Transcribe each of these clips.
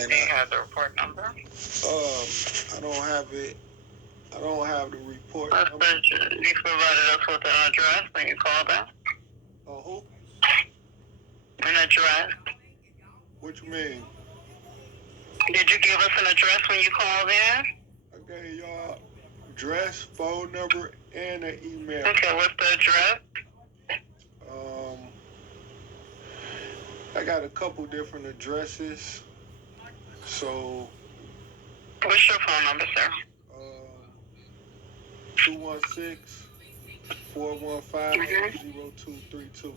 And Do you have the report number? I don't have it. I don't have the report number. You provided us with an address when you called in? Who? An address? What you mean? Did you give us an address when you called in? I gave y'all address, phone number, and an email. Okay, what's the address? I got a couple different addresses. So. What's your phone number, sir? 216-415-0232.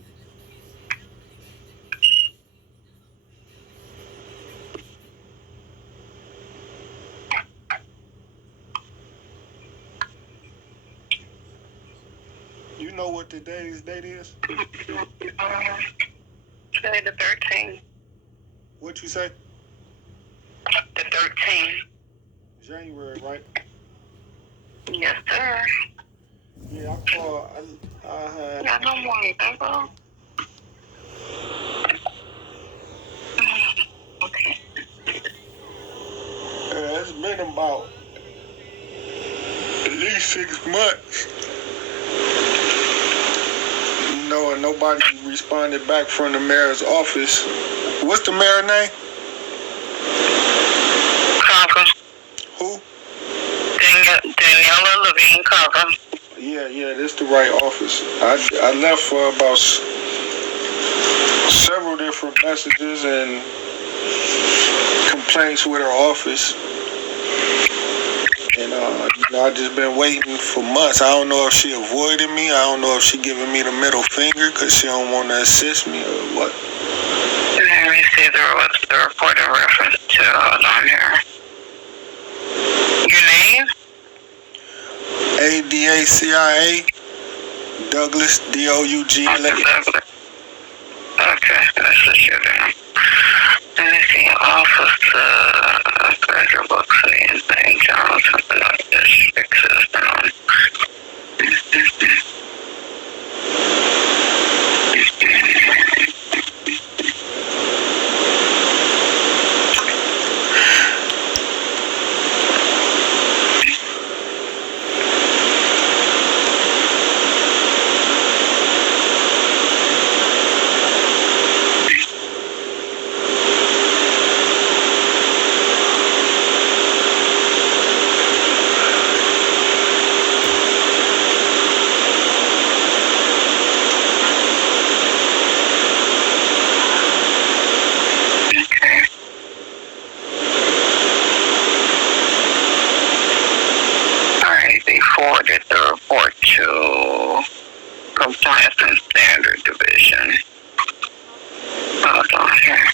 You know what today's date is? Today the 13th. What you say? The 13th. January, right? Yes, sir. Yeah, I called. I had. Yeah, no more, bro. Okay. Yeah, it's been about at least 6 months. You know, and nobody responded back from the mayor's office. What's the mayor's name? Cava. Who? Daniella, levine, cava. Yeah, that's the right office. I left for about several different messages and complaints with her office. And, I just been waiting for months. I don't know if she avoided me. I don't know if she giving me the middle finger because she don't want to assist me or what. Let me see the report in reference to, hold on here. Your name? ADACIA, Douglas, DOUG. Okay, that's the shooting. Let me see, Officer Federal Books in St. John's, something like this, existing on. Forwarded the report to Compliance and Standard Division. Hold on here.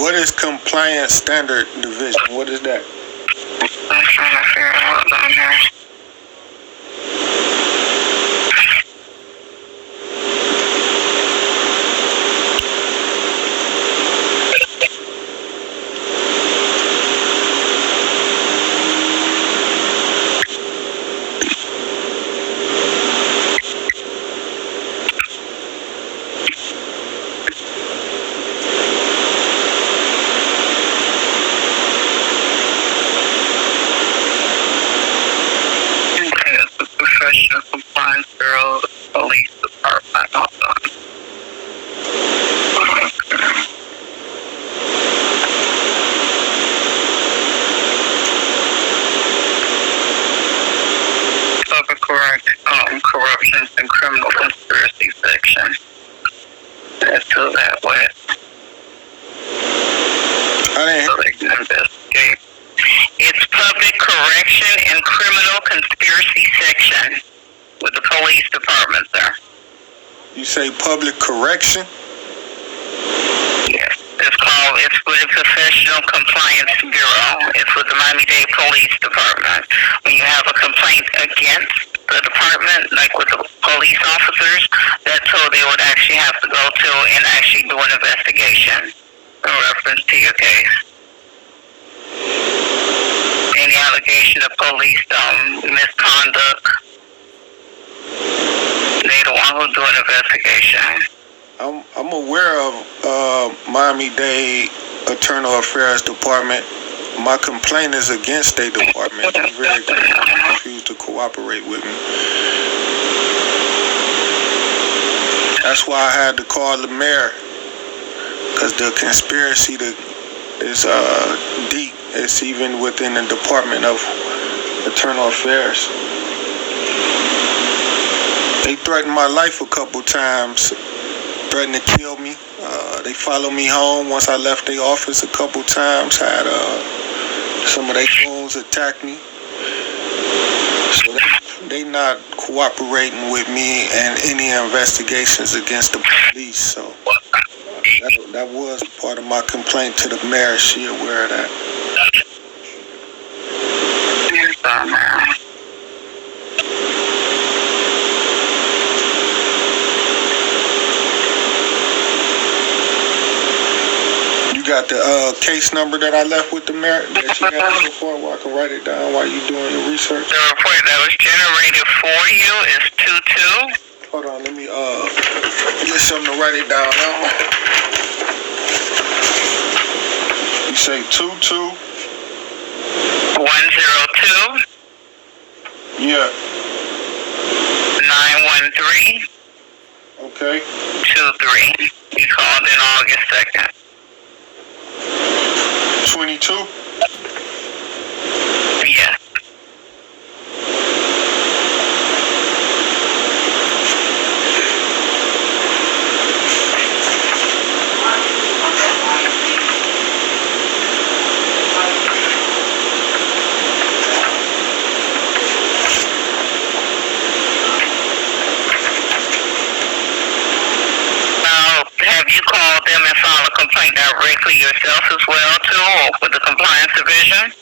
What is Compliance Standard Division? What is that? I'm trying to figure out. Hold on here. Compliance Bureau, Police Department. Hold on. Public corruption and criminal conspiracy section. Let's do that way. Investigate. It's public correction and criminal conspiracy section with the police department there. You say public correction? Yes. It's with the Professional Compliance Bureau. It's with the Miami-Dade Police Department. When you have a complaint against the department, like with the police officers, that's who they would actually have to go to and actually do an investigation in reference to your case. Any allegation of police misconduct, they the one who do an investigation. I'm aware of Miami-Dade Internal Affairs Department. My complaint is against State Department. They're very clear. They refuse to cooperate with me. That's why I had to call the mayor, because the conspiracy is deep. It's even within the Department of Internal Affairs. They threatened my life a couple times, threatened to kill me. They followed me home once I left their office a couple times, had some of their goons attack me. So they not cooperating with me in any investigations against the police. So that was part of my complaint to the mayor. She aware of that. You got the case number that I left with the mayor that you had before, where I can write it down while you're doing your research? The report that was generated for you is 22. Hold on, let me get something to write it down now. You say 22? 102. Yeah. 913. Okay. 23. You called in August 2nd. 22? Yes. Have you called them and filed a complaint directly yourself as well, too, or with the compliance division?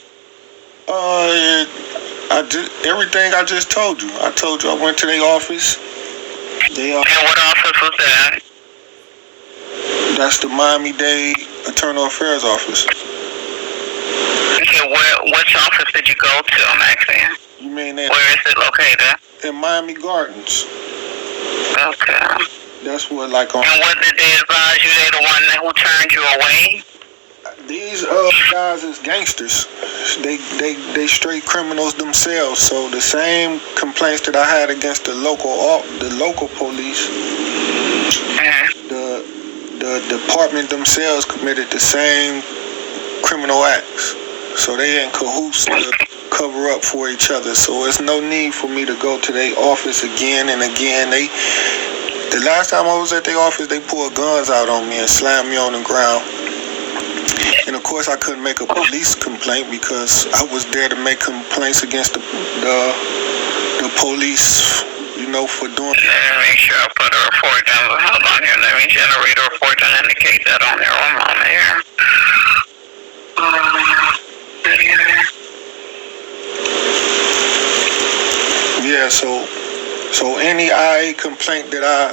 I did everything I just told you. I told you I went to their office. And what office was that? That's the Miami-Dade Internal Affairs Office. Okay, which office did you go to, I'm asking? You mean that? Where is it located? In Miami Gardens. Okay. That's what, like, on. And what did they advise you? They the one who turned you away? These guys is gangsters. They straight criminals themselves. So the same complaints that I had against the local police, the department themselves committed the same criminal acts. So they in cahoots to cover up for each other. So there's no need for me to go to their office again and again. The last time I was at their office, they pulled guns out on me and slammed me on the ground. And of course, I couldn't make a police complaint because I was there to make complaints against the police, for doing that. Let me make sure I put a report down. Hold on here. Let me generate a report to indicate that on there. One moment here. Yeah, so any IA complaint that I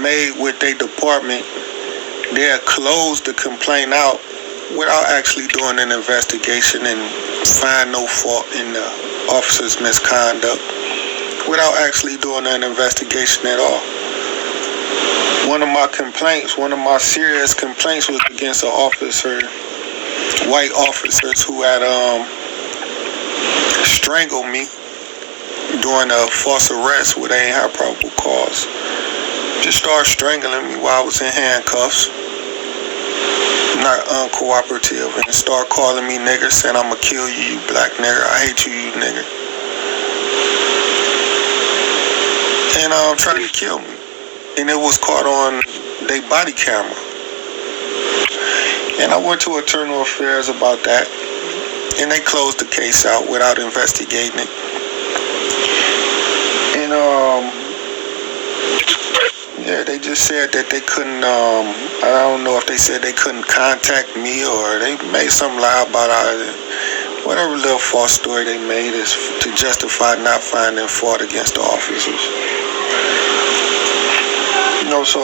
made with their department, they'll close the complaint out without actually doing an investigation and find no fault in the officer's misconduct, without actually doing an investigation at all. One of my serious complaints was against an officer, white officers who had strangled me during a false arrest where they ain't had probable cause. Just started strangling me while I was in handcuffs, not uncooperative, and start calling me nigger, saying I'ma kill you, you black nigger, I hate you, you nigger. And trying to kill me. And it was caught on their body camera. And I went to Internal Affairs about that, and they closed the case out without investigating it. And yeah, they just said that they couldn't, I don't know if they said they couldn't contact me or they made some lie about it. Whatever little false story they made is to justify not finding fault against the officers. So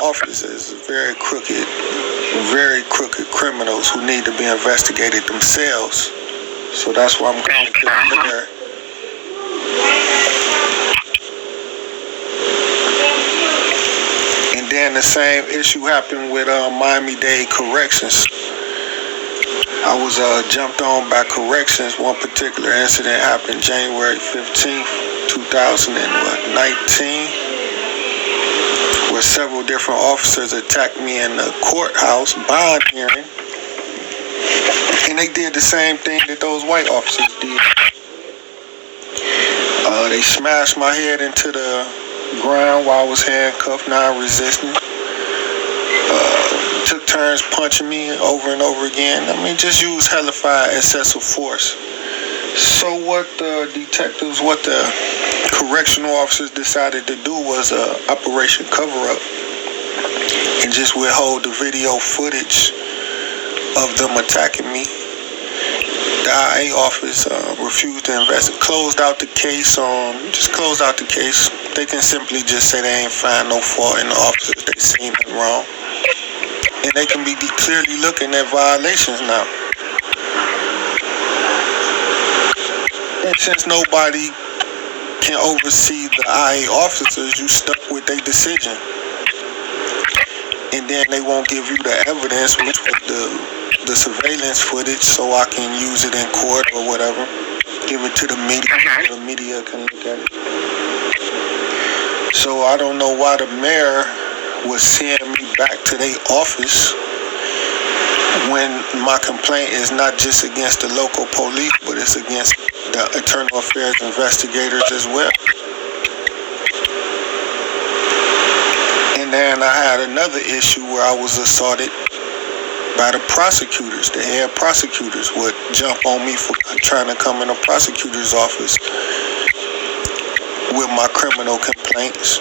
officers, very crooked criminals who need to be investigated themselves. So that's why I'm going to there. And then then the same issue happened with Miami-Dade Corrections. I was jumped on by corrections. One particular incident happened January 15th, 2019, where several different officers attacked me in the courthouse bond hearing. And they did the same thing that those white officers did. They smashed my head into the ground while I was handcuffed, non-resistant. Took turns punching me over and over again. I mean, just used hellified excessive force. So what the correctional officers decided to do was Operation Cover-Up and just withhold the video footage of them attacking me. The IA office refused to investigate, closed out the case. They can simply just say they ain't find no fault in the officers. They seen it wrong. And they can be clearly looking at violations now. And since nobody can oversee the IA officers, you stuck with their decision. And then they won't give you the evidence, which was the surveillance footage, so I can use it in court or whatever. Give it to the media, so the media can look at it. So I don't know why the mayor was sending me back to their office when my complaint is not just against the local police, but it's against the internal affairs investigators as well. And then I had another issue where I was assaulted by the prosecutors. The head prosecutors would jump on me for trying to come in the prosecutor's office with my criminal complaints.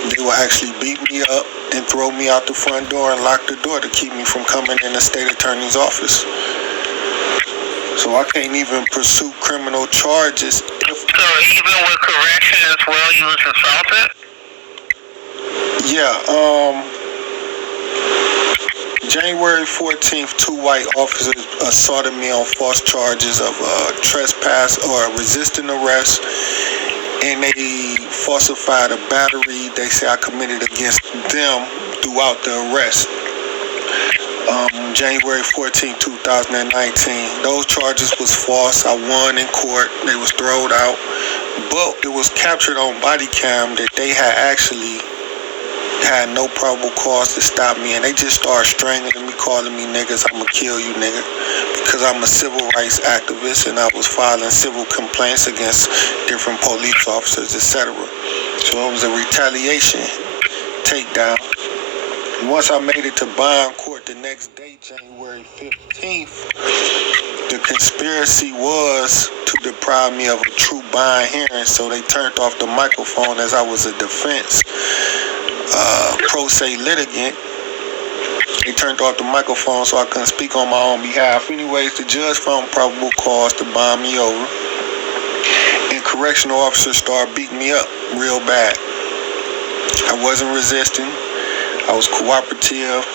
They would actually beat me up and throw me out the front door and lock the door to keep me from coming in the state attorney's office. So I can't even pursue criminal charges. So even with correction as well, you was assaulted? Yeah, January 14th, 2 white officers assaulted me on false charges of trespass or resisting arrest, and they falsified a battery they say I committed against them throughout the arrest. January 14, 2019. Those charges was false. I won in court. They was thrown out. But it was captured on body cam that they had actually had no probable cause to stop me, and they just started strangling me, calling me niggas. I'ma kill you, nigga, because I'm a civil rights activist and I was filing civil complaints against different police officers, etc. So it was a retaliation takedown. Once I made it to bond court the next day, January 15th, the conspiracy was to deprive me of a true bond hearing, so they turned off the microphone as I was a defense pro se litigant. They turned off the microphone so I couldn't speak on my own behalf. Anyways, the judge found probable cause to bond me over, and correctional officers started beating me up real bad. I wasn't resisting. I was cooperative.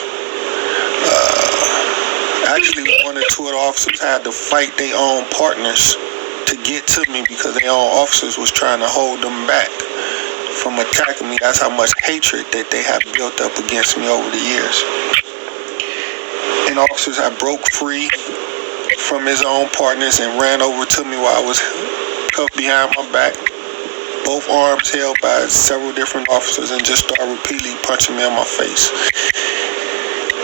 Actually, 1 or 2 of the officers had to fight their own partners to get to me because their own officers was trying to hold them back from attacking me. That's how much hatred that they have built up against me over the years. And officers have broke free from his own partners and ran over to me while I was cuffed behind my back, both arms held by several different officers, and just started repeatedly punching me in my face.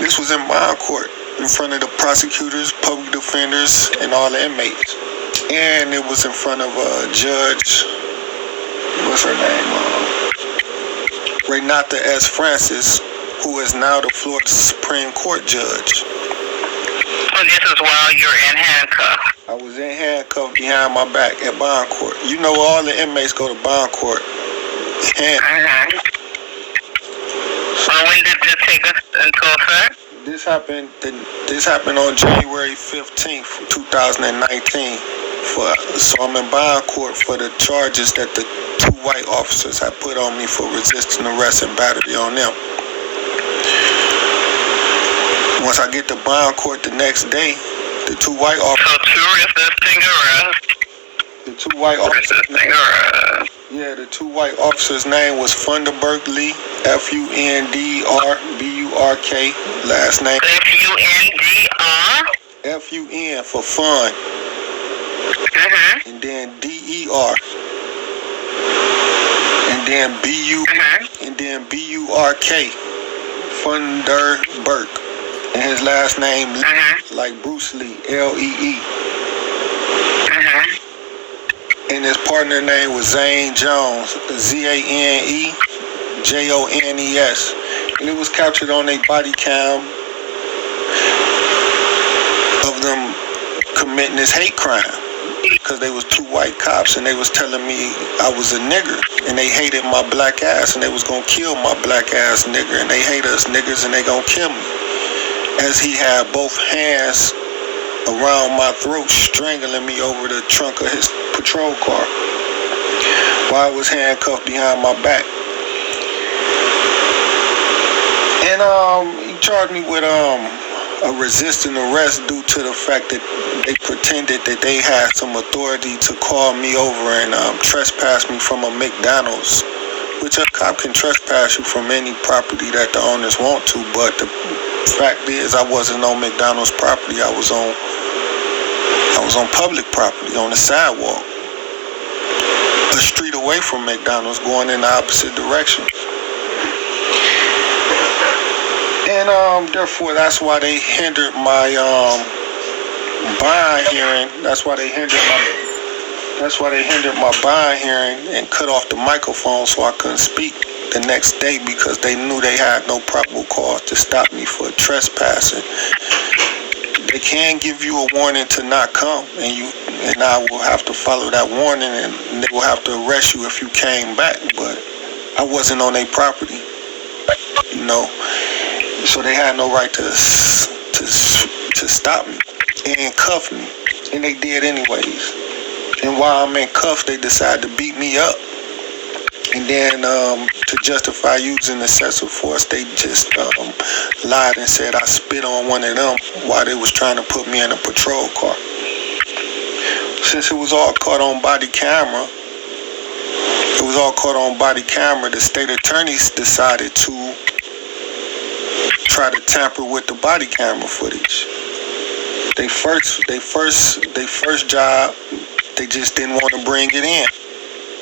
This was in bond court, in front of the prosecutors, public defenders, and all the inmates. And it was in front of a judge, what's her name? Renata S. Francis, who is now the Florida Supreme Court judge. So this is while you're in handcuffs? I was in handcuffs behind my back at bond court. You know, all the inmates go to bond court. So when did this take us into effect? This happened on January 15th, 2019. So I'm in bond court for the charges that the 2 white officers had put on me for resisting arrest and battery on them. Once I get to bond court the next day, the 2 white officers... So 2 resisting arrest The two white officers. The two white officers' name was Funderburk Lee, Fundburk. Last name Fundr. Fun for fun, and then Der, and then Burk, Funderburk, and his last name Lee, like Bruce Lee, Lee. And his partner name was Zane Jones, Zanejones, and it was captured on a body cam of them committing this hate crime, because they was two white cops and they was telling me I was a nigger, and they hated my black ass, and they was gonna kill my black ass nigger, and they hate us niggers and they gonna kill me, as he had both hands around my throat, strangling me over the trunk of his patrol car while I was handcuffed behind my back. And he charged me with a resisting arrest due to the fact that they pretended that they had some authority to call me over and trespass me from a McDonald's, which a cop can trespass you from any property that the owners want to, but the fact is I wasn't on McDonald's property. I was on public property, on the sidewalk, a street away from McDonald's, going in the opposite direction. And therefore, that's why they hindered my bond hearing. That's why they hindered my bond hearing and cut off the microphone so I couldn't speak the next day, because they knew they had no probable cause to stop me for trespassing. They can give you a warning to not come, and I will have to follow that warning, and they will have to arrest you if you came back. But I wasn't on their property, so they had no right to stop me and cuff me, and they did anyways. And while I'm in cuffs, they decided to beat me up. And then to justify using excessive force, they just lied and said I spit on one of them while they was trying to put me in a patrol car. Since it was all caught on body camera, the state attorneys decided to try to tamper with the body camera footage. They first job, they just didn't want to bring it in.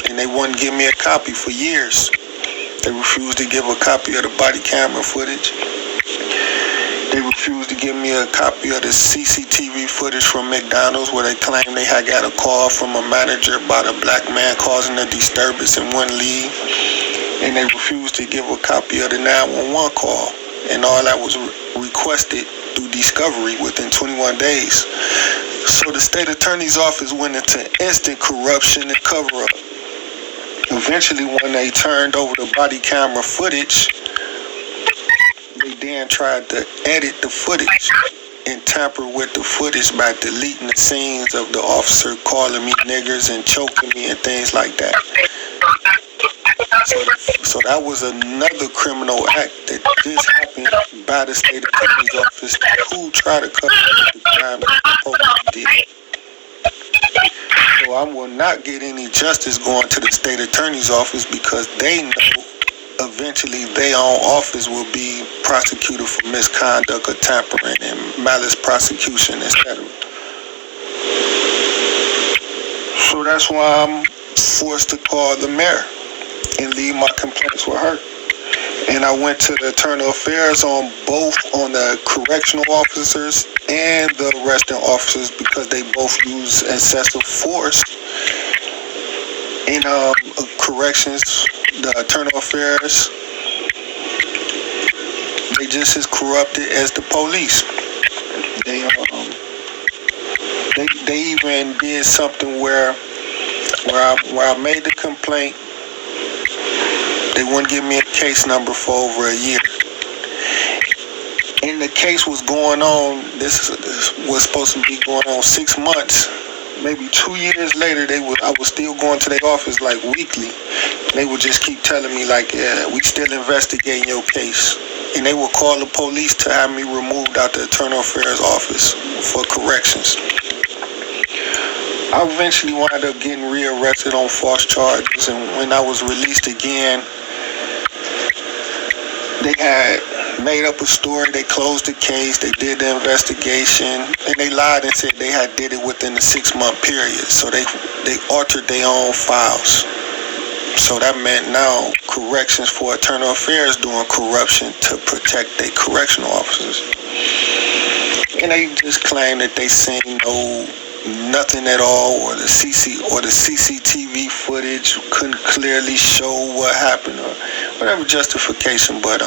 And they wouldn't give me a copy for years. They refused to give a copy of the body camera footage. They refused to give me a copy of the CCTV footage from McDonald's, where they claimed they had got a call from a manager about a black man causing a disturbance and wouldn't leave. And they refused to give a copy of the 911 call. And all that was requested through discovery within 21 days. So the state attorney's office went into instant corruption and cover-up. Eventually, when they turned over the body camera footage, they then tried to edit the footage and tamper with the footage by deleting the scenes of the officer calling me niggers and choking me and things like that. So that was another criminal act that just happened by the state attorney's office, who tried to cover up the crime that the police did. So I will not get any justice going to the state attorney's office, because they know eventually their own office will be prosecuted for misconduct or tampering and malice prosecution, etc. So that's why I'm forced to call the mayor and leave my complaints with her. And I went to the internal affairs on the correctional officers and the arresting officers, because they both use excessive force. In corrections, the internal affairs, they just as corrupted as the police. They even did something where I made the complaint. They wouldn't give me a case number for over a year. And the case was going on, this was supposed to be going on 6 months. Maybe 2 years later, I was still going to their office like weekly. They would just keep telling me like, yeah, we still investigating your case. And they would call the police to have me removed out the internal affairs office for corrections. I eventually wound up getting rearrested on false charges, and when I was released again, they had made up a story. They closed the case. They did the investigation, and they lied and said they had did it within the 6-month period. So they altered their own files. So that meant now corrections for internal affairs doing corruption to protect their correctional officers. And they just claimed that they seen nothing at all, or the CCTV footage couldn't clearly show what happened, or whatever justification. But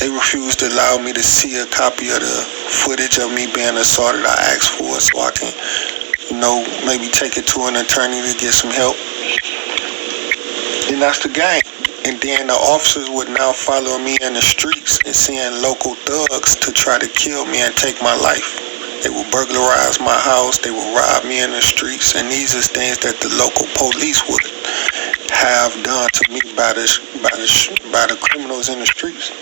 they refused to allow me to see a copy of the footage of me being assaulted. I asked for it so I can, maybe take it to an attorney to get some help. And that's the game. And then the officers would now follow me in the streets and send local thugs to try to kill me and take my life. They would burglarize my house. They would rob me in the streets. And these are things that the local police would have done to me by the criminals in the streets.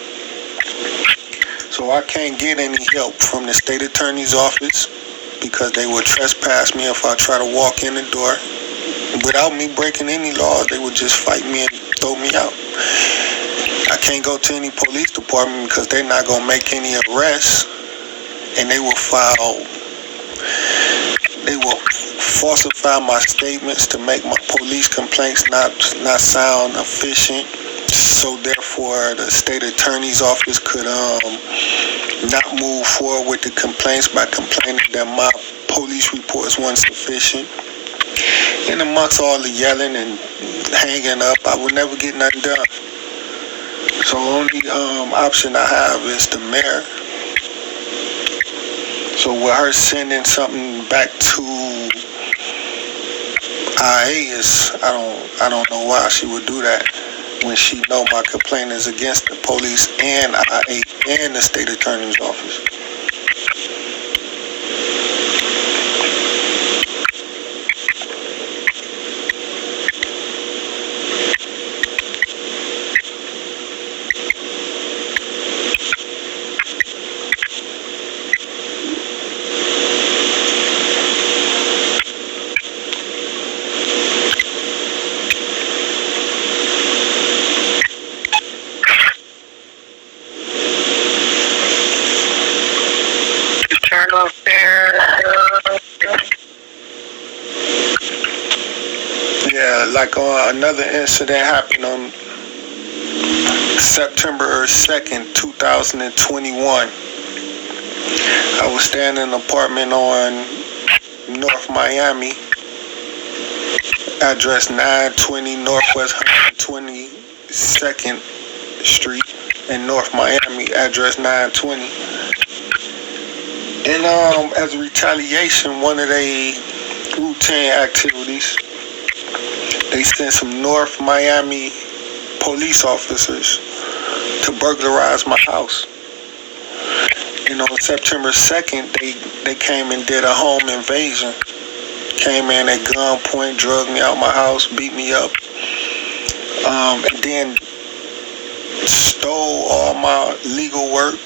So I can't get any help from the state attorney's office because they would trespass me if I try to walk in the door. Without me breaking any laws, they would just fight me and throw me out. I can't go to any police department because they're not going to make any arrests, and they will falsify my statements to make my police complaints not sound efficient. So therefore, the state attorney's office could not move forward with the complaints by complaining that my police reports weren't sufficient. And amongst all the yelling and hanging up, I would never get nothing done. So only option I have is the mayor. So with her sending something back to IA, I don't know why she would do that when she know my complaint is against the police and IA and the state attorney's office. Yeah, like another incident happened on September 2nd, 2021. I was staying in an apartment on North Miami, address 920 Northwest 122nd Street in North Miami, address 920. And as a retaliation, one of their routine activities, they sent some North Miami police officers to burglarize my house. And on September 2nd, they came and did a home invasion. Came in at gunpoint, drugged me out my house, beat me up, and then stole all my legal work,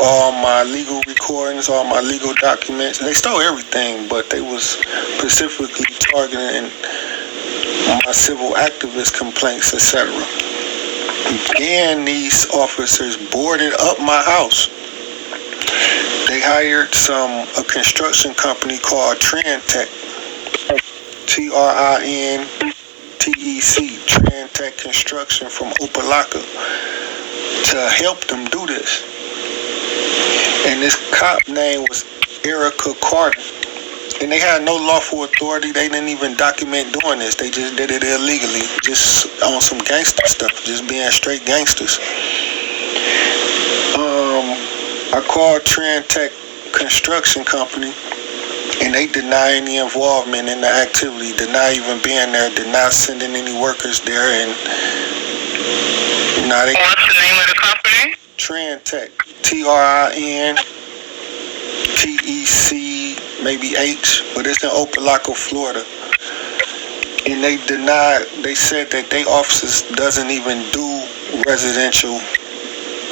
all my legal recordings, all my legal documents. They stole everything, but they was specifically targeting my civil activist complaints, etc. Then these officers boarded up my house. They hired a construction company called Trintec, TRINTEC, Trintec Construction from Opelika, to help them do this. And this cop name was Erica Carter. And they had no lawful authority. They didn't even document doing this. They just did it illegally, just on some gangster stuff, just being straight gangsters. I called Trintec Construction Company, and they deny any involvement in the activity, deny even being there, deny sending any workers there, and they. What's the name of the company? Trintec, TRINTEC, maybe H, but it's in Opelika, Florida. And they said that they officers doesn't even do residential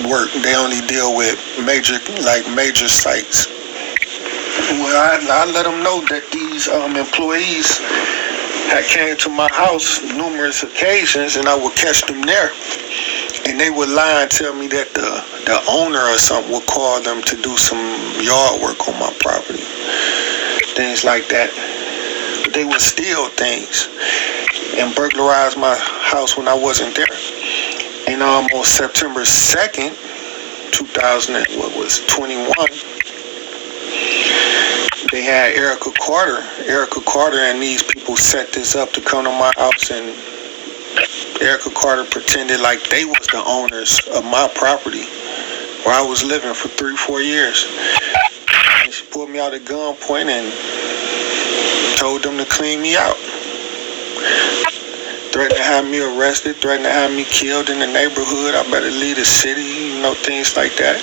work. They only deal with major sites. Well, I let them know that these employees had came to my house numerous occasions, and I would catch them there. And they would lie and tell me that the owner or something would call them to do some yard work on my property, things like that. But they would steal things and burglarize my house when I wasn't there. And on September 2nd, 2021, they had Erica Carter and these people set this up to come to my house, and Erica Carter pretended like they was the owners of my property where I was living for 3-4 years. And she pulled me out at gunpoint and told them to clean me out. Threatened to have me arrested, threatened to have me killed in the neighborhood. I better leave the city, things like that.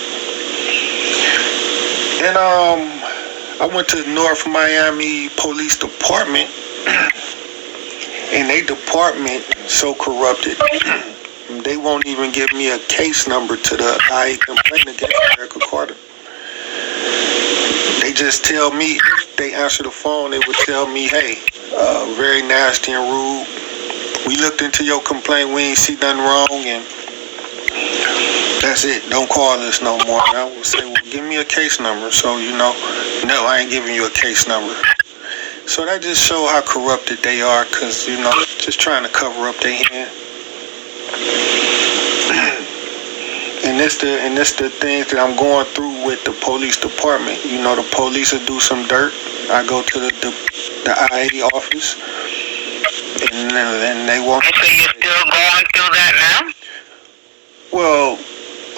And I went to North Miami Police Department, and they department so corrupted, they won't even give me a case number to the IA complaint against Erica Carter. They just tell me, if they answer the phone, they would tell me, hey, very nasty and rude. We looked into your complaint, we ain't see nothing wrong, and that's it. Don't call us no more. And I would say, well, give me a case number. So, no, I ain't giving you a case number. So that just show how corrupted they are, because, just trying to cover up their hand. And it's the things that I'm going through with the police department. The police will do some dirt. I go to the IA office, and they won't. So you're still going through that now? Well,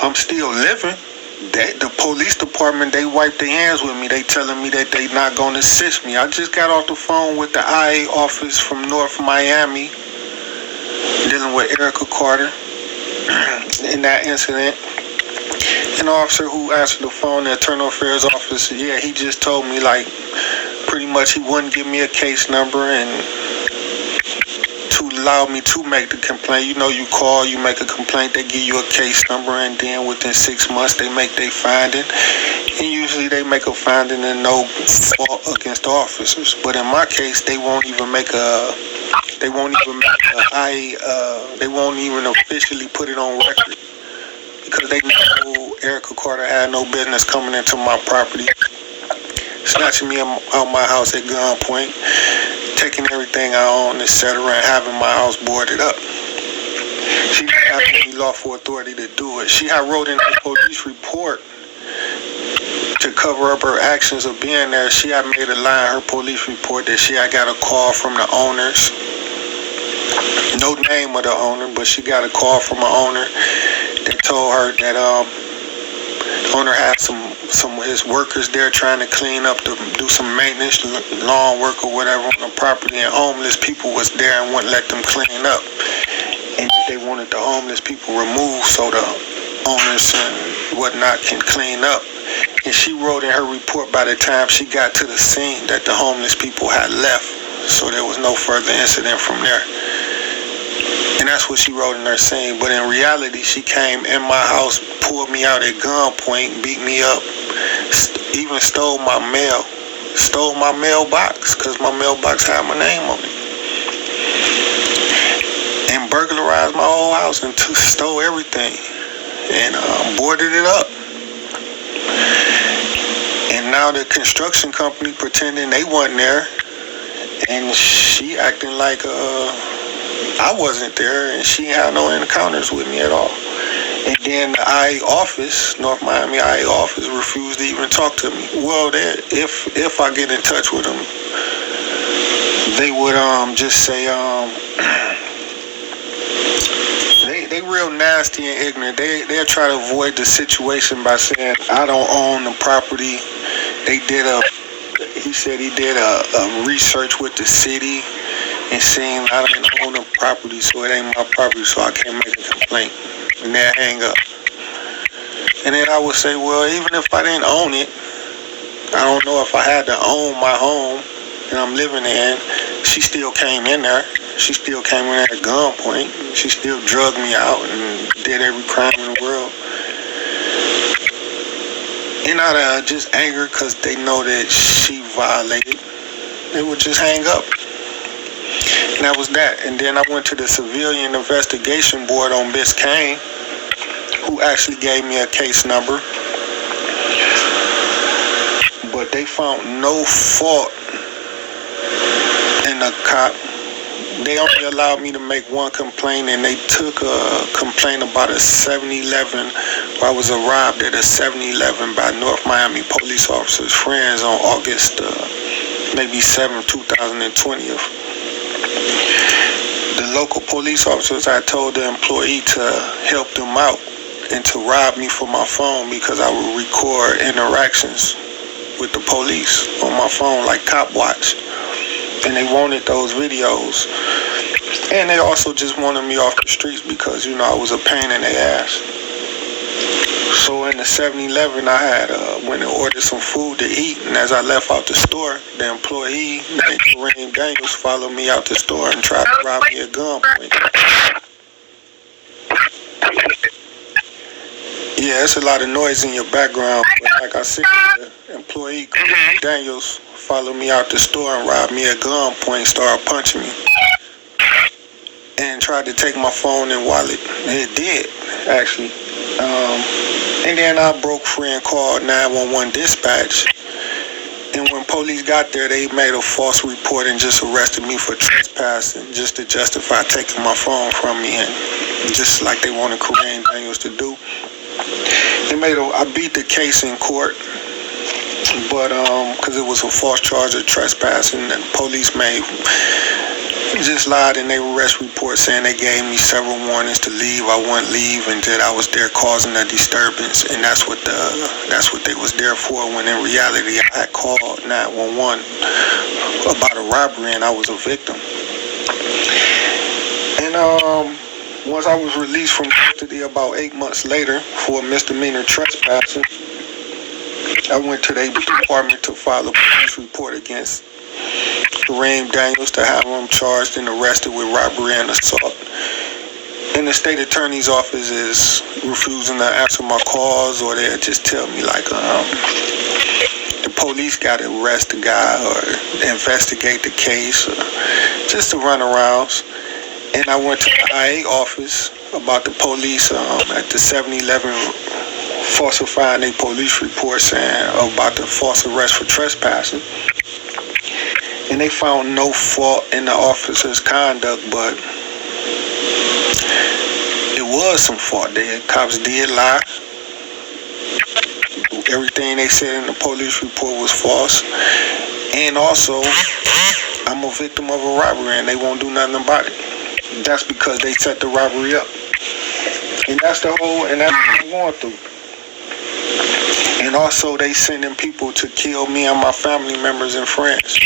I'm still living. The police department, they wipe their hands with me. They telling me that they not going to assist me. I just got off the phone with the IA office from North Miami dealing with Erica Carter in that incident. An officer who answered the phone, the Internal Affairs officer, he just told me, pretty much he wouldn't give me a case number and to allow me to make the complaint. You call, you make a complaint, they give you a case number, and then within 6 months they make their finding. And usually they make a finding and no fault against the officers. But in my case, they won't even officially put it on record, because they know Erica Carter had no business coming into my property, snatching me out my house at gunpoint, taking everything I own, etc., and having my house boarded up. She didn't have any lawful authority to do it. She had wrote in her police report to cover up her actions of being there. She had made a lie in her police report that she had got a call from the owners. No name of the owner, but she got a call from an owner that told her that the owner had some of his workers there trying to clean up, to do some maintenance, lawn work or whatever on the property, and homeless people was there and wouldn't let them clean up. And they wanted the homeless people removed so the owners and whatnot can clean up. And she wrote in her report by the time she got to the scene that the homeless people had left, so there was no further incident from there. And that's what she wrote in her scene. But in reality, she came in my house, pulled me out at gunpoint, beat me up, even stole my mailbox, because my mailbox had my name on it, and burglarized my whole house and stole everything, and boarded it up. And now the construction company pretending they wasn't there, and she acting like I wasn't there, and she had no encounters with me at all. And then the IA office, North Miami IA office, refused to even talk to me. Well, if I get in touch with them, they would just say they real nasty and ignorant. They'll try to avoid the situation by saying I don't own the property. He said he did a research with the city and saying I don't own the property, so it ain't my property, so I can't make a complaint. And then hang up. And then I would say, well, even if I didn't own it, I don't know if I had to own my home that I'm living in. She still came in there. She still came in at gunpoint. She still drugged me out and did every crime in the world. And And out of just anger because they know that she violated, they would just hang up. And that was that. And then I went to the Civilian Investigation Board on Biscayne, who actually gave me a case number. But they found no fault in the cop. They only allowed me to make one complaint, and they took a complaint about a 7-Eleven. I was arrived at a 7-Eleven by North Miami police officers' friends on August maybe 7th, 2020. The local police officers, I told the employee to help them out and to rob me for my phone because I would record interactions with the police on my phone like cop watch. And they wanted those videos. And they also just wanted me off the streets because, you know, I was a pain in their ass. So in the 7-Eleven, I had went and ordered some food to eat. And as I left out the store, the employee named Kareem Daniels followed me out the store and tried to rob me at gunpoint. Yeah, it's a lot of noise in your background. But like I said, the employee Kareem Daniels followed me out the store and robbed me at gunpoint, started punching me, and tried to take my phone and wallet. It did, actually. And then I broke free and called 911 dispatch. And when police got there, they made a false report and just arrested me for trespassing, just to justify taking my phone from me, and just like they wanted Kareem Daniels to do. I beat the case in court, but because it was a false charge of trespassing, and the police just lied in their arrest report saying they gave me several warnings to leave. I wouldn't leave, and that I was there causing a disturbance, and that's what they was there for. When in reality, I had called 911 about a robbery, and I was a victim. And once I was released from custody about 8 months later for misdemeanor trespassing, I went to the department to file a police report against Kareem Daniels to have him charged and arrested with robbery and assault. And the state attorney's office is refusing to answer my calls, or they'll just tell me like the police got to arrest the guy or investigate the case, or just to run arounds. And I went to the IA office about the police at the 7-Eleven falsifying a police report saying about the false arrest for trespassing. And they found no fault in the officer's conduct, but it was some fault. The cops did lie. Everything they said in the police report was false. And also, I'm a victim of a robbery, and they won't do nothing about it. That's because they set the robbery up. And that's what I'm going through. And also, they sending people to kill me and my family members and friends.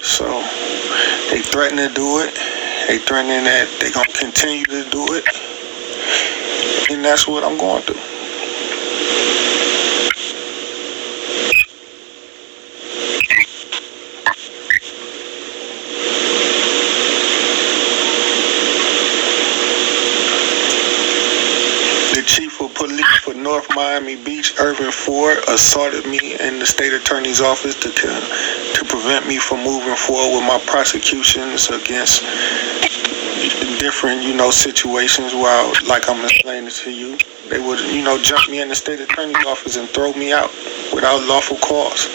So they threaten to do it. They threatening that they're going to continue to do it. And that's what I'm going through. The chief of police for North Miami Beach, Irvin Ford, assaulted me in the state attorney's office to prevent me from moving forward with my prosecutions against different, situations while, like I'm explaining to you, they would, jump me in the state attorney's office and throw me out without lawful cause.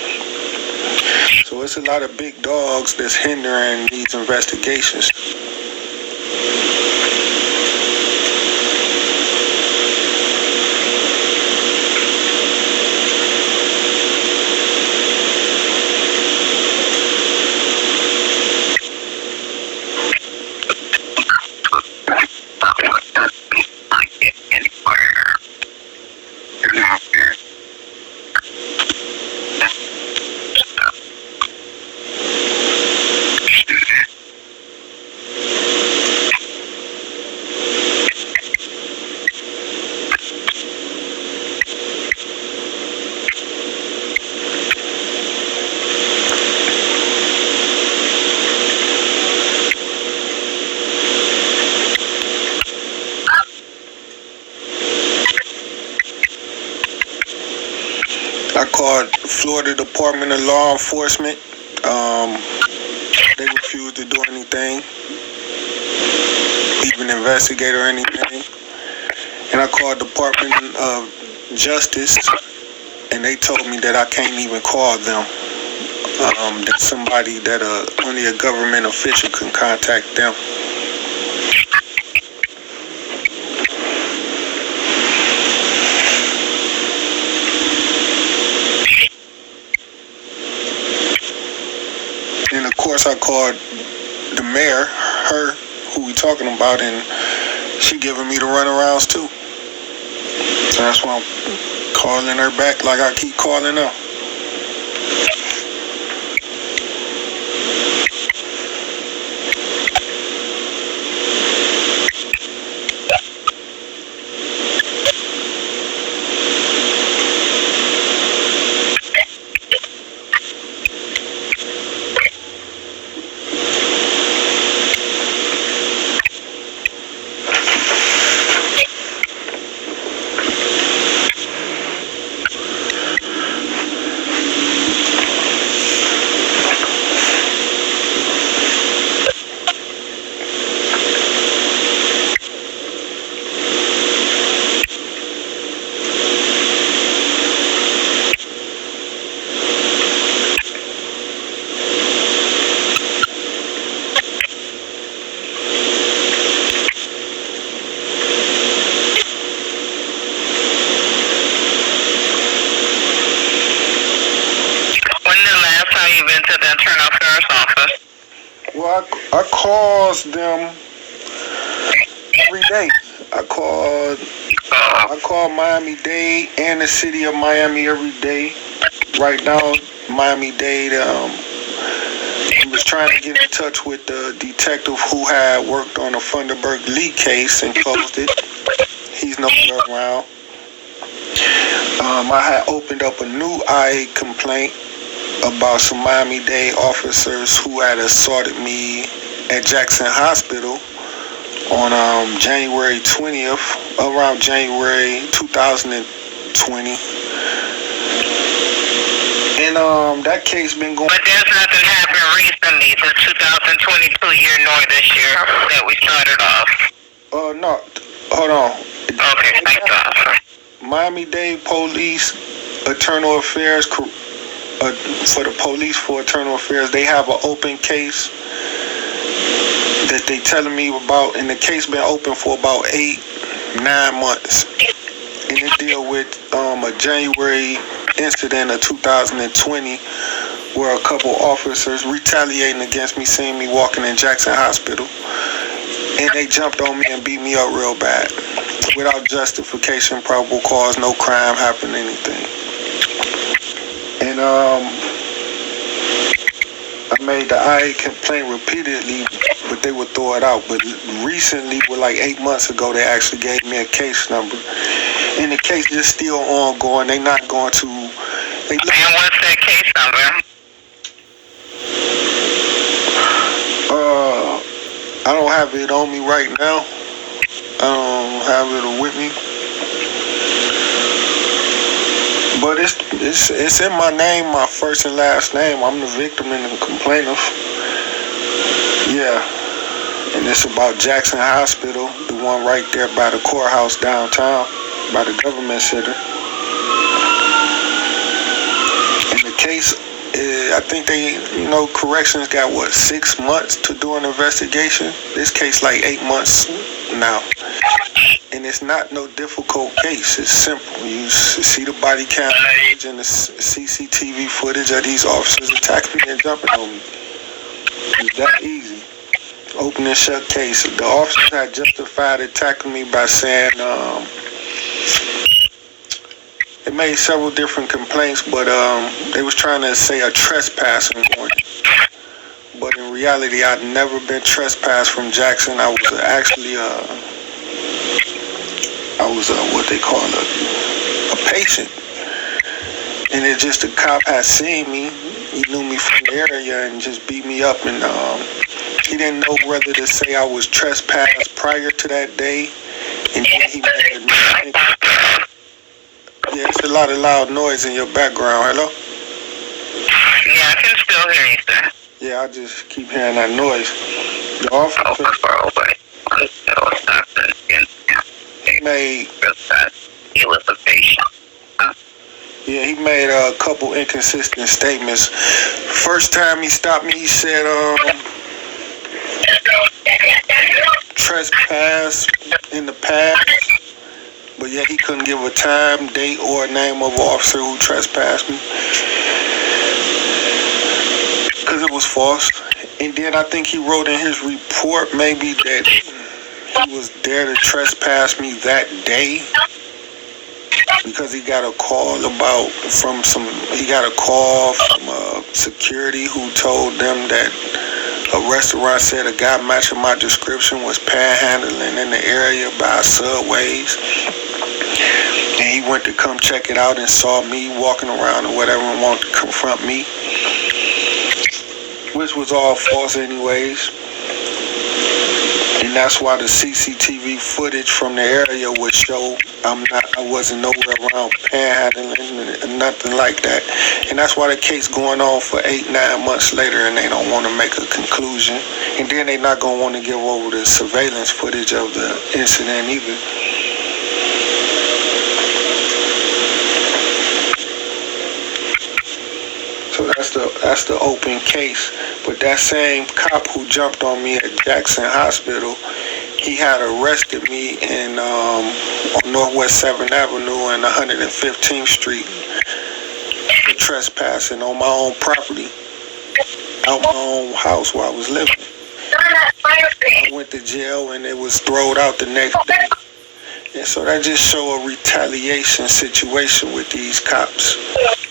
So it's a lot of big dogs that's hindering these investigations. I called Florida Department of Law Enforcement. They refused to do anything, even investigate or anything. And I called Department of Justice, and they told me that I can't even call them. That somebody that only a government official can contact them. And of course, I called the mayor, her who we talking about, and she giving me the runarounds too. So that's why I'm calling her back like I keep calling her. Well, I calls them every day. I call Miami-Dade and the city of Miami every day. Right now, Miami-Dade was trying to get in touch with the detective who had worked on the Funderburg Lee case and closed it. He's nowhere around. I had opened up a new IA complaint about some Miami-Dade officers who had assaulted me at Jackson Hospital on January 20th, around January 2020. And that case been going. But there's nothing happened recently, the 2022 year nor this year that we started off. No, hold on. Okay, thank God. Miami-Dade Police Internal Affairs, for the police for Internal Affairs, they have an open case that they telling me about, and the case been open for about 8-9 months. And it deal with a January incident of 2020 where a couple officers retaliating against me, seeing me walking in Jackson Hospital, and they jumped on me and beat me up real bad without justification, probable cause, no crime happened, anything. And I made the IA complaint repeatedly, but they would throw it out. But recently, like 8 months ago, they actually gave me a case number. And the case is still ongoing. They not going to... And what's that case number? I don't have it on me right now. I don't have it with me. But it's in my name, my first and last name. I'm the victim and the complainant. Yeah. And it's about Jackson Hospital, the one right there by the courthouse downtown, by the government center. And the case, I think they, corrections got, 6 months to do an investigation? This case like 8 months now. And it's not no difficult case. It's simple. You see the body cam footage and the CCTV footage of these officers attacking me and jumping on me. It's that easy. Open and shut case. The officers had justified attacking me by saying they made several different complaints, but they was trying to say a trespassing warning. But in reality, I'd never been trespassed from Jackson. I was actually what they call a patient. And it's just the cop had seen me. He knew me from the area and just beat me up. And he didn't know whether to say I was trespassed prior to that day. And then he made a new thing. Yes. a lot of loud noise in your background. Hello? Yeah, I can still hear you, sir. Yeah, I just keep hearing that noise. The officer made... He was a patient. Yeah, he made a couple inconsistent statements. First time he stopped me, he said, trespass in the past. But yeah, he couldn't give a time, date, or name of an officer who trespassed me. Because it was false. And then I think he wrote in his report maybe that he was there to trespass me that day. Because he got a call from security who told them that a restaurant said a guy matching my description was panhandling in the area by Subways. And he went to come check it out and saw me walking around or whatever and wanted to confront me. Which was all false anyways. And that's why the CCTV footage from the area would show I wasn't nowhere around panhandling and nothing like that. And that's why the case going on for 8-9 months later and they don't want to make a conclusion. And then they're not going to want to give over the surveillance footage of the incident either. So that's the open case. But that same cop who jumped on me at Jackson Hospital, he had arrested me on Northwest 7th Avenue and 115th Street for trespassing on my own property, out my own house where I was living. I went to jail and it was thrown out the next day. And so that just show a retaliation situation with these cops.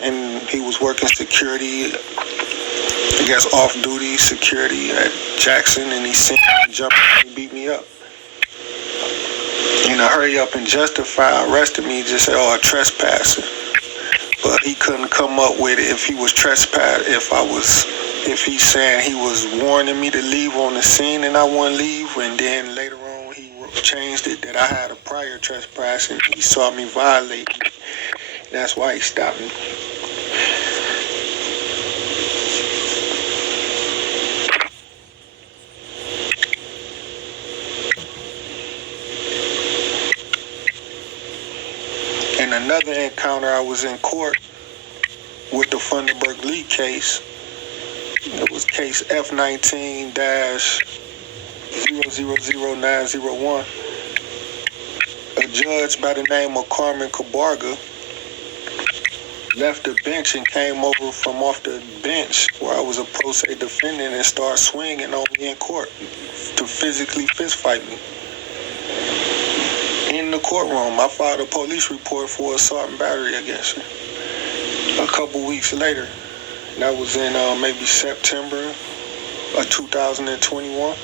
And he was working security, I guess off-duty security at Jackson, and he seen me and jumped and beat me up. In a hurry up and justify arrested me, just said, a trespasser. But he couldn't come up with it if he was trespassing, if he's saying he was warning me to leave on the scene and I wouldn't leave, and then later on he changed it that I had a prior trespass and he saw me violate. That's why he stopped me. In another encounter, I was in court with the Funderburg Lee case. It was case F19-000901. A judge by the name of Carmen Cabarga left the bench and came over from off the bench where I was a pro se defendant and started swinging on me in court to physically fist fight me. In the courtroom, I filed a police report for assault and battery against her. A couple weeks later, and that was in maybe September of 2021.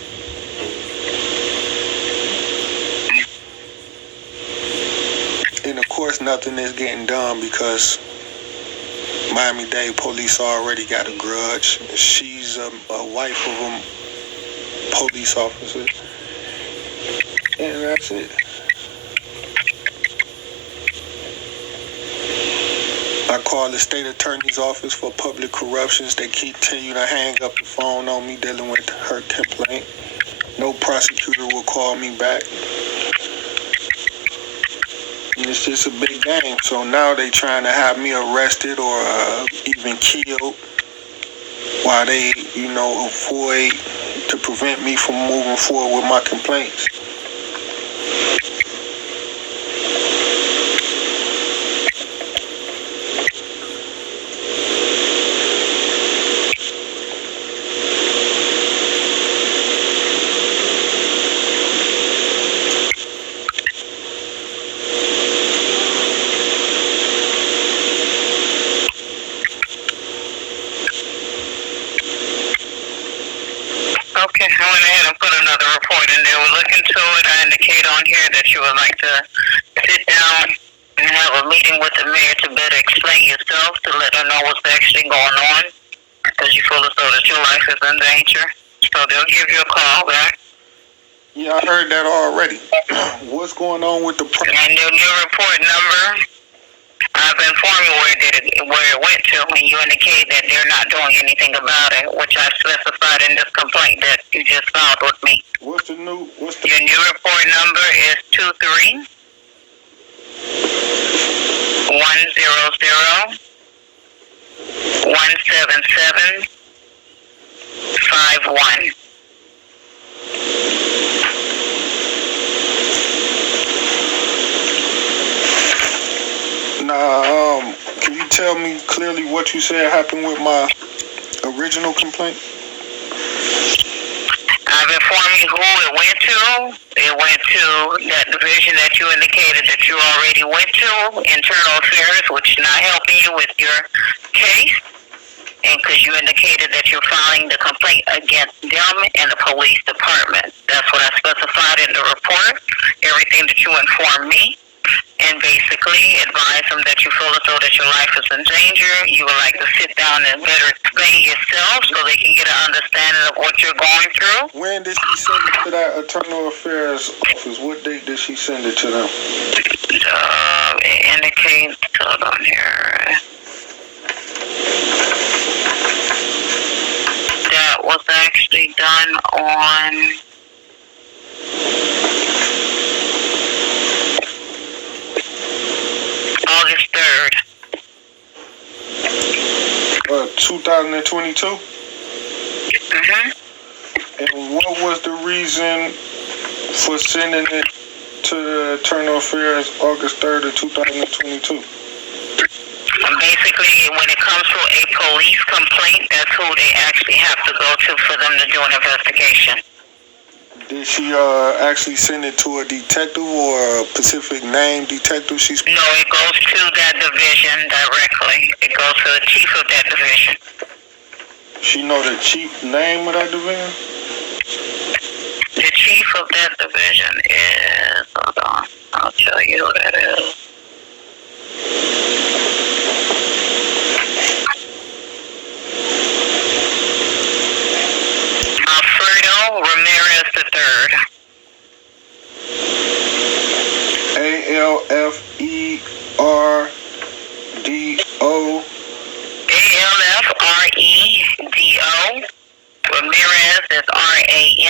And of course, nothing is getting done because Miami-Dade police already got a grudge. She's a wife of a police officer. And that's it. I called the state attorney's office for public corruptions. They continue to hang up the phone on me dealing with her complaint. No prosecutor will call me back. And it's just a big game. So now they trying to have me arrested or even killed while they, avoid to prevent me from moving forward with my complaints. Okay, I went ahead and put another report in there. We'll look into it. I indicate on here that you would like to sit down and have a meeting with the mayor to better explain yourself, to let her know what's actually going on, because you feel as though that your life is in danger. So they'll give you a call back. Yeah, I heard that already. What's going on with the... And your new report number, I I've informed you where it went to, and you indicate that they're not doing anything about it, which I specified in this complaint that you just filed with me. Your new report number is 23-100-177-51. Now, can you tell me clearly what you said happened with my original complaint? I've informed you who it went to. It went to that division that you indicated that you already went to, Internal Affairs, which is not helping you with your case. And because you indicated that you're filing the complaint against them and the police department. That's what I specified in the report, everything that you informed me. And basically advise them that you feel as though that your life is in danger. You would like to sit down and better explain yourself so they can get an understanding of what you're going through. When did she send it to that Internal Affairs office? What date did she send it to them? It indicates, hold on here. That was actually done on August 3rd. 2022? Mm-hmm. And what was the reason for sending it to the Internal Affairs August 3rd of 2022? Basically, when it comes to a police complaint, that's who they actually have to go to for them to do an investigation. Did she actually send it to a detective or a specific name detective? No, it goes to that division directly. It goes to the chief of that division. She know the chief name of that division? The chief of that division is, hold on, I'll tell you who that is. Alfredo Ramirez III. ALFERDO. ALFREDO. Ramirez is RAMIREZ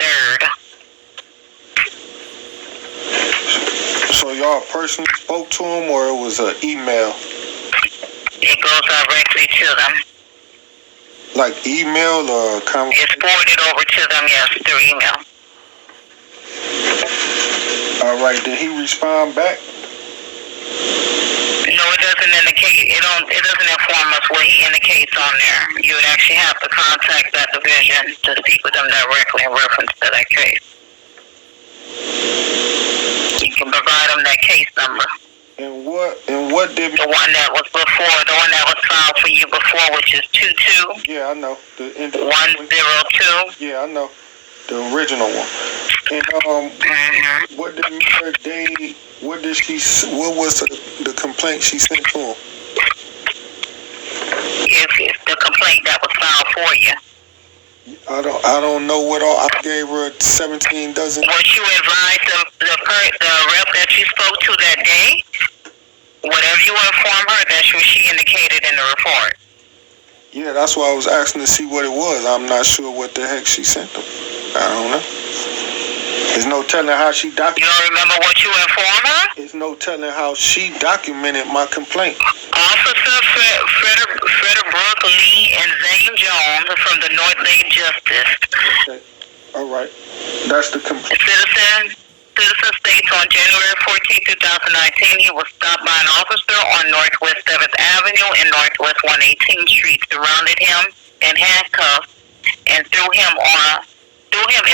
III. So y'all personally spoke to him, or it was an email? It goes directly to them. Like email or conversation? It's forwarded over to them, yes, through email. All right. Did he respond back? No, it doesn't indicate. It doesn't inform us what he indicates on there. You would actually have to contact that division to speak with them directly in reference to that case. You can provide them that case number. And what did the one that was filed for you before, which is 22. Yeah, I know. 102. Yeah, I know. The original one. And what did Mary Dade? What was the complaint she sent to him? It's the complaint that was filed for you. I don't know what all. I gave her 17 dozen. What you advised the rep that you spoke to that day, whatever you inform her, that's what she indicated in the report. Yeah, that's why I was asking to see what it was. I'm not sure what the heck she sent them. I don't know. There's no telling how she documented. You don't remember what you informed her? There's no telling how she documented my complaint. Officer Frederick Lee and Zane Jones from the North Lake Justice. Okay. All right. That's the complaint. Citizen states on January 14, 2019, he was stopped by an officer on Northwest 7th Avenue and Northwest 118th Street, surrounded him and handcuffed and threw him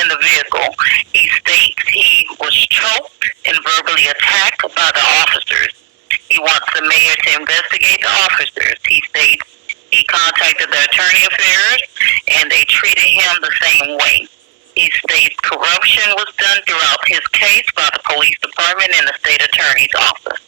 in the vehicle. He states he was choked and verbally attacked by the officers. He wants the mayor to investigate the officers. He states he contacted the attorney affairs and they treated him the same way. He states corruption was done throughout his case by the police department and the state attorney's office.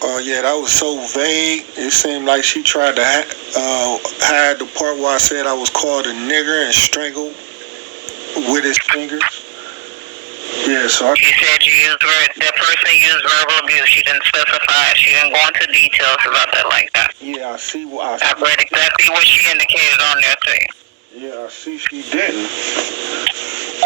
Oh, yeah, that was so vague. It seemed like she tried to hide the part where I said I was called a nigger and strangled with his fingers. Yeah, so She said that person used verbal abuse. She didn't specify. She didn't go into details about that like that. yeah, I see. I read exactly what she indicated on there to you. Yeah, I see she didn't.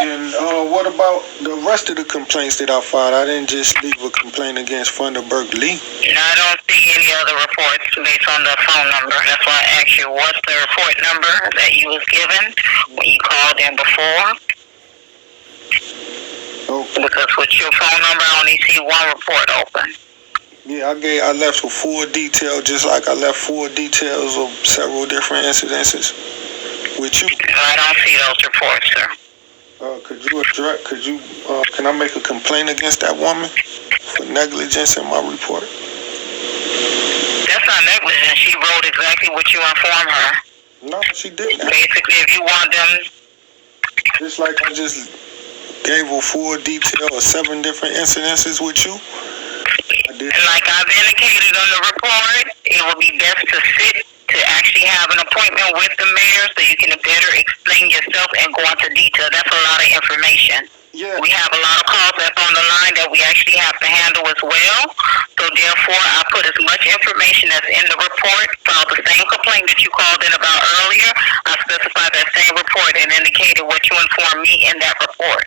And what about the rest of the complaints that I filed? I didn't just leave a complaint against Funderburg Lee. No, I don't see any other reports based on the phone number. That's why I asked you, what's the report number that you was given when you called in before? Okay. Because with your phone number, I only see one report open. Yeah, I left a full detail, just like I left full details of several different incidences with you. I don't see those reports, sir. Can I make a complaint against that woman for negligence in my report? That's not negligence. She wrote exactly what you informed her. No, she didn't. Basically, if you want them... Just like I just gave a full detail of 7 different incidences with you. Like I've indicated on the report, it would be best to sit to actually have an appointment with the mayor so you can better explain yourself and go into detail. That's a lot of information. Yeah. We have a lot of calls that's on the line that we actually have to handle as well. So therefore, I put as much information that's in the report, filed the same complaint that you called in about earlier. I specified that same report and indicated what you informed me in that report.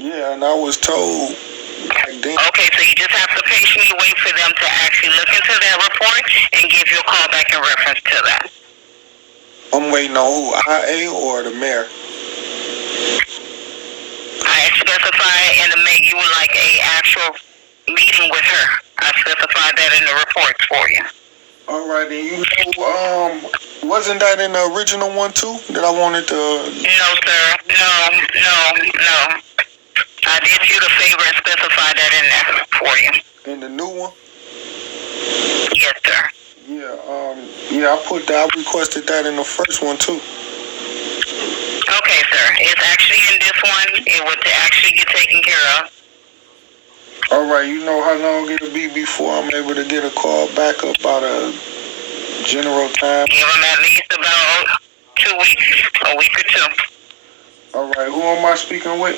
Yeah, and I was told back then. Okay, so you just have to patiently wait for them to actually look into that report and give you a call back in reference to that. I'm waiting on who, IA or the mayor? I specified in the mail you would like a actual meeting with her. I specified that in the reports for you. All right, and you know, wasn't that in the original one too that I wanted to? No, sir. No. I did you the favor and specify that in there for you. In the new one? Yes, sir. Yeah, I requested that in the first one too. Okay, sir. It's actually in this one. It would actually get taken care of. All right, you know how long it'll be before I'm able to get a call back about a general time? Give them at least about 2 weeks, a week or 2. All right, who am I speaking with?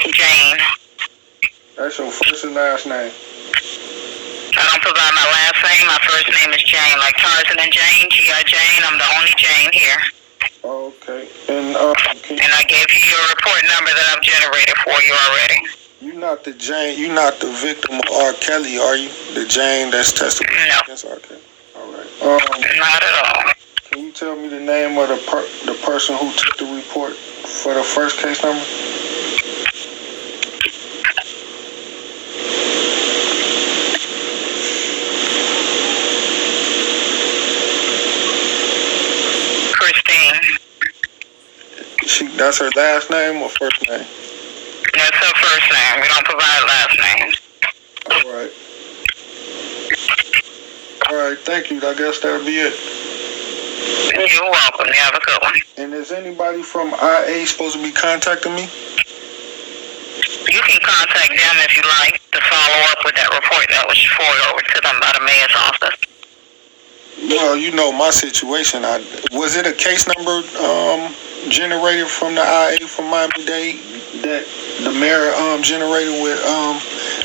Jane. That's your first and last name. I don't provide my last name. My first name is Jane, like Tarzan and Jane, G.I. Jane. I'm the only Jane here. Okay. And and I gave you your report number that I've generated for you already. You're not the Jane. You're not the victim of R. Kelly, are you? The Jane that's testifying against R. Kelly. All right. Not at all. Can you tell me the name of the person who took the report for the first case number? That's her last name or first name? That's her first name. We don't provide last names. All right, thank you. I guess that'll be it. You're welcome. You have a good one. And is anybody from IA supposed to be contacting me? You can contact them if you like to follow up with that report that was forwarded over to them by the mayor's office. Well, you know my situation. Was it a case number generated from the IA from Miami-Dade that the mayor generated with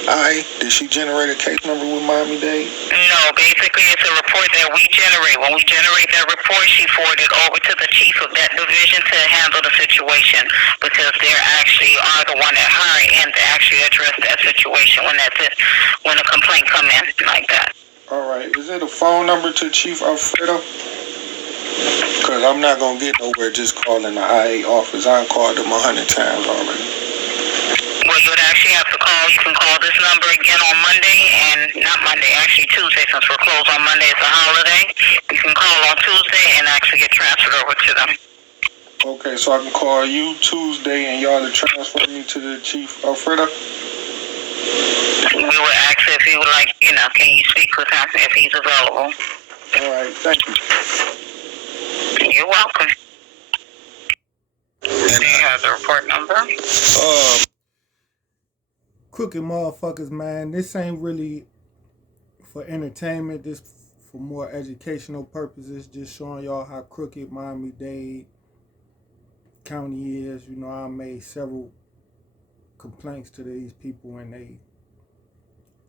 IA? Did she generate a case number with Miami-Dade? No, basically it's a report that we generate. When we generate that report, she forwarded over to the chief of that division to handle the situation because they actually are the one that hired and to actually address that situation when when a complaint come in like that. All right. Is it a phone number to Chief Alfredo? Because I'm not going to get nowhere just calling the IA office. I've called them 100 times already. Well, you would actually have to call. You can call this number again on Monday, and not Monday, actually Tuesday, since we're closed on Monday. It's a holiday. You can call on Tuesday and actually get transferred over to them. Okay, so I can call you Tuesday and y'all to transfer me to the Chief Alfredo? We would ask if he would like, can you speak with him if he's available? All right, thank you. You're welcome. And do you have the report number? Crooked motherfuckers, man. This ain't really for entertainment. This for more educational purposes. Just showing y'all how crooked Miami-Dade County is. I made several complaints to these people, and they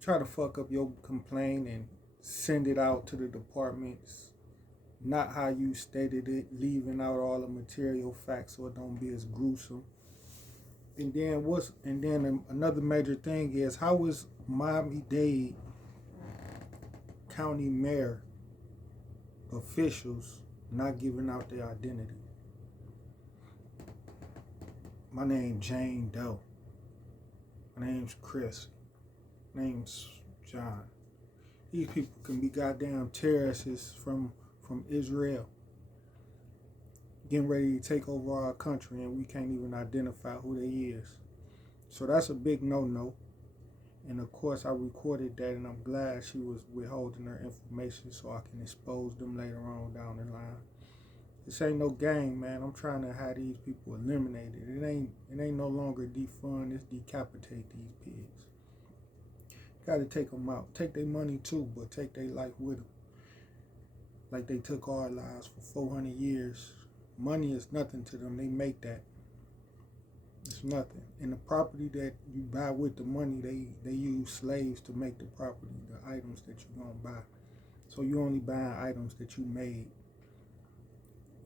try to fuck up your complaint and send it out to the departments, not how you stated it, leaving out all the material facts so it don't be as gruesome. And then another major thing is, how is Miami-Dade County Mayor officials not giving out their identity? My name's Jane Doe. My name's Chris. My name's John. These people can be goddamn terrorists from Israel, getting ready to take over our country, and we can't even identify who they is. So that's a big no-no. And of course I recorded that, and I'm glad she was withholding her information so I can expose them later on down the line. This ain't no game, man. I'm trying to have these people eliminated. It ain't no longer defund, it's decapitate these pigs. Gotta take them out. Take their money too, but take their life with them. Like they took our lives for 400 years. Money is nothing to them. They make that. It's nothing. And the property that you buy with the money, they use slaves to make the property, the items that you're gonna buy. So you only buying items that you made.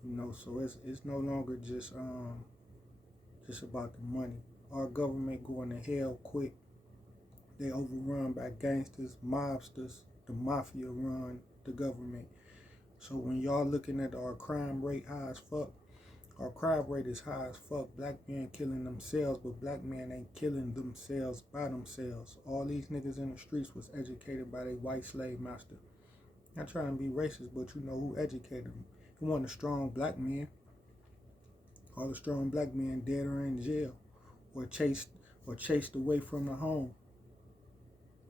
You know, so it's no longer just about the money. Our government going to hell quick. They overrun by gangsters, mobsters. The mafia run the government. So when y'all looking at our crime rate high as fuck, our crime rate is high as fuck. Black men killing themselves, but black men ain't killing themselves by themselves. All these niggas in the streets was educated by their white slave master. Not trying to be racist, but you know who educated them. It wasn't a strong black man. All the strong black men dead or in jail, or chased away from the home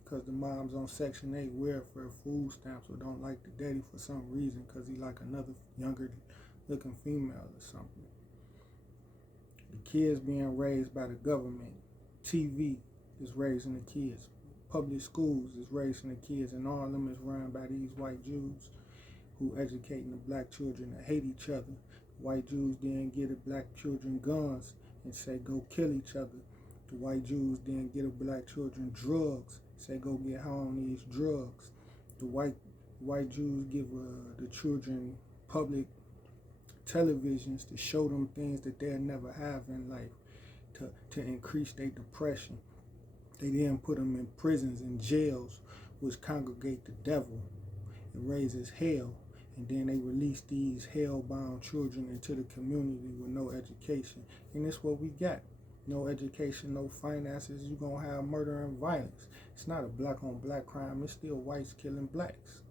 because the mom's on Section 8 welfare food stamps, or don't like the daddy for some reason because he like another younger looking female or something. The kids being raised by the government. TV is raising the kids. Public schools is raising the kids, and all of them is run by these white Jews who educating the black children to hate each other. White Jews then give the black children guns and say go kill each other. The white Jews then give the black children drugs, say go get high on these drugs. The white Jews give the children public televisions to show them things that they'll never have in life, to increase their depression. They then put them in prisons and jails, which congregate the devil. It raises hell. And then they release these hell-bound children into the community with no education. And that's what we got. No education, no finances. You're going to have murder and violence. It's not a black-on-black crime. It's still whites killing blacks.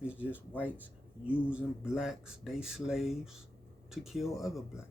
It's just whites using blacks, they slaves, to kill other blacks.